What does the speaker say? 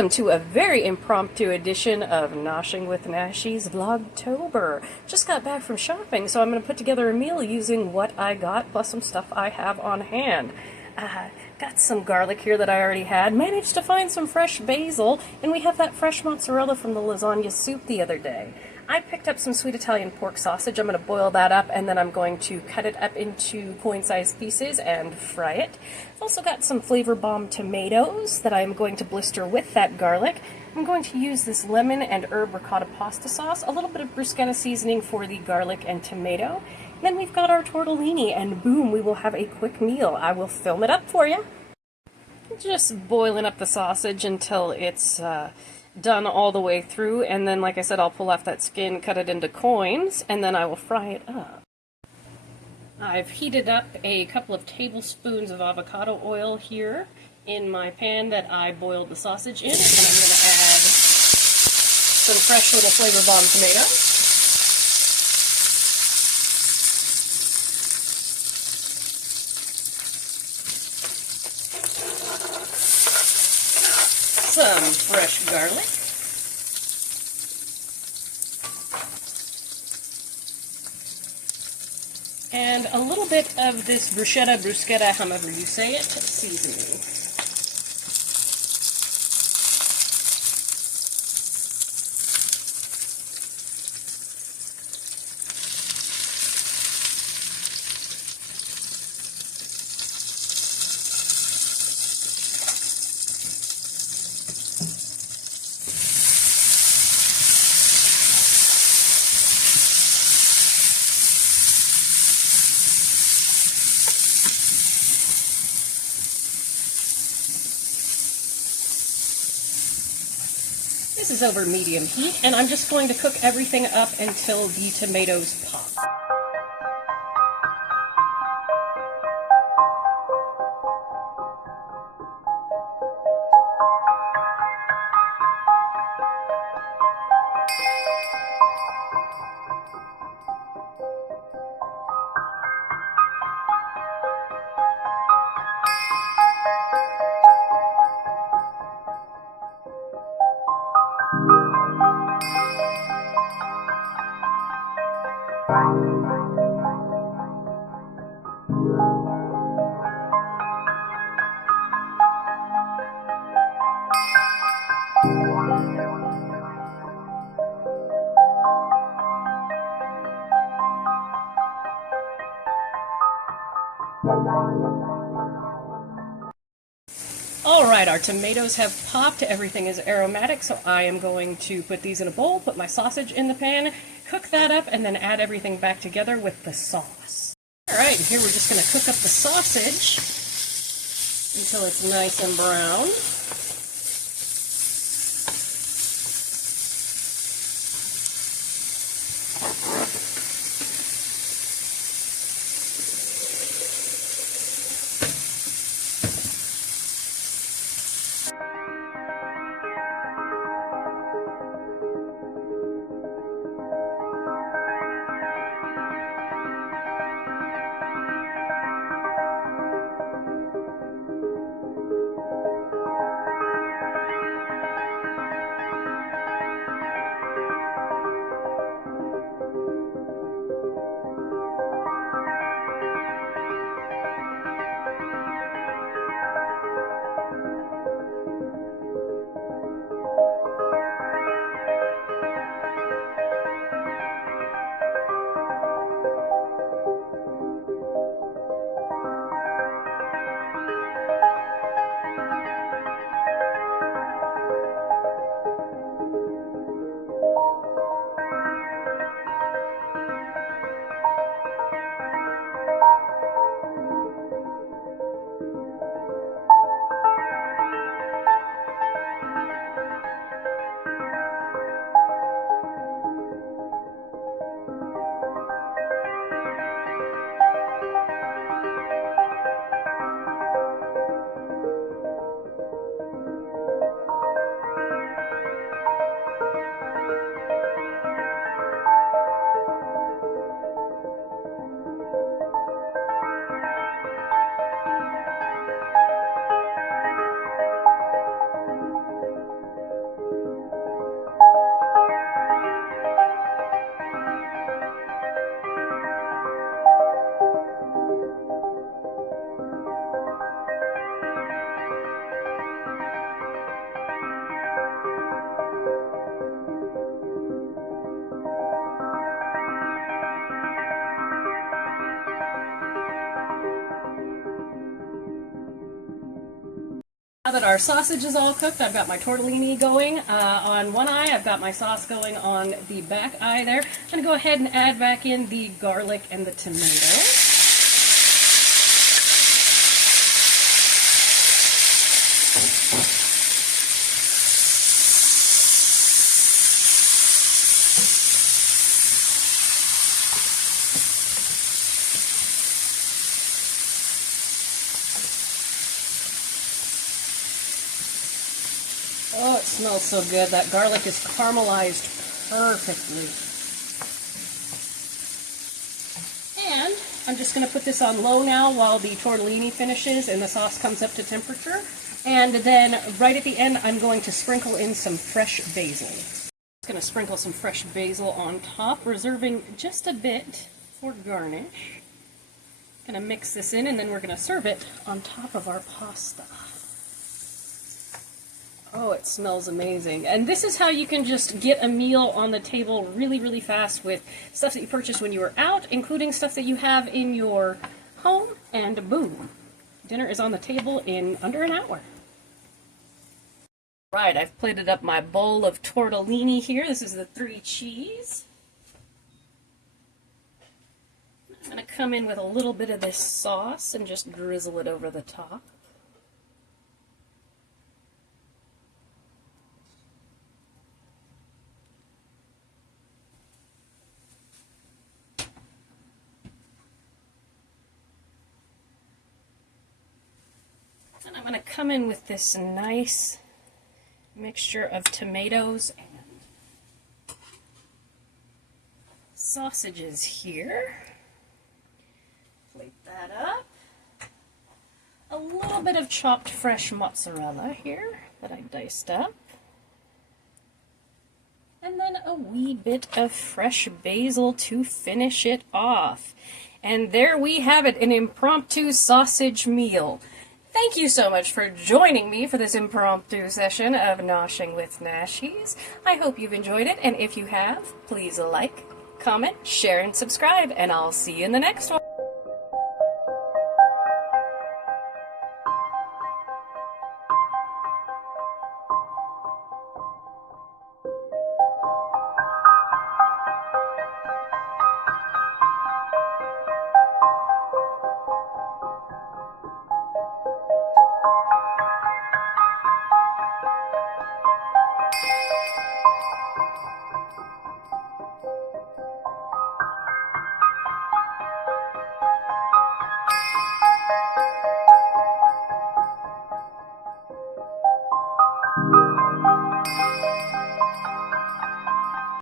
Welcome to a very impromptu edition of Noshing with Nashies Vlogtober. Just got back from shopping, so I'm going to put together a meal using what I got, plus some stuff I have on hand. Got some garlic here that I already had, managed to find some fresh basil, and we have that fresh mozzarella from the lasagna soup the other day. I picked up some sweet Italian pork sausage. I'm going to boil that up, and then I'm going to cut it up into coin-sized pieces and fry it. I've also got some Flavor Bomb tomatoes that I'm going to blister with that garlic. I'm going to use this lemon and herb ricotta pasta sauce, a little bit of bruschetta seasoning for the garlic and tomato. And then we've got our tortellini, and boom, we will have a quick meal. I will film it up for you. Just boiling up the sausage until it's done all the way through, and then, like I said, I'll pull off that skin, cut it into coins, and then I will fry it up. I've heated up a couple of tablespoons of avocado oil here in my pan that I boiled the sausage in, and I'm going to add some fresh little Flavor Bomb tomatoes. Some fresh garlic. And a little bit of this bruschetta, however you say it, seasoning. This is over medium heat, and I'm just going to cook everything up until the tomatoes pop. Alright, our tomatoes have popped, everything is aromatic, so I am going to put these in a bowl, put my sausage in the pan, cook that up, and then add everything back together with the sauce. Alright, here we're just going to cook up the sausage until it's nice and brown. Now that our sausage is all cooked, I've got my tortellini going on one eye. I've got my sauce going on the back eye there. I'm going to go ahead and add back in the garlic and the tomatoes. Oh, it smells so good. That garlic is caramelized perfectly. And I'm just going to put this on low now while the tortellini finishes and the sauce comes up to temperature. And then right at the end, I'm going to sprinkle in some fresh basil. I'm going to sprinkle some fresh basil on top, reserving just a bit for garnish. Going to mix this in, and then we're going to serve it on top of our pasta. Oh, it smells amazing. And this is how you can just get a meal on the table really, really fast with stuff that you purchased when you were out, including stuff that you have in your home, and boom, dinner is on the table in under an hour. Right, I've plated up my bowl of tortellini here. This is the 3 cheese. I'm going to come in with a little bit of this sauce and just drizzle it over the top. And I'm going to come in with this nice mixture of tomatoes and sausages here. Plate that up. A little bit of chopped fresh mozzarella here that I diced up. And then a wee bit of fresh basil to finish it off. And there we have it, an impromptu sausage meal. Thank you so much for joining me for this impromptu session of Noshing with Nashies. I hope you've enjoyed it, and if you have, please like, comment, share, and subscribe, and I'll see you in the next one.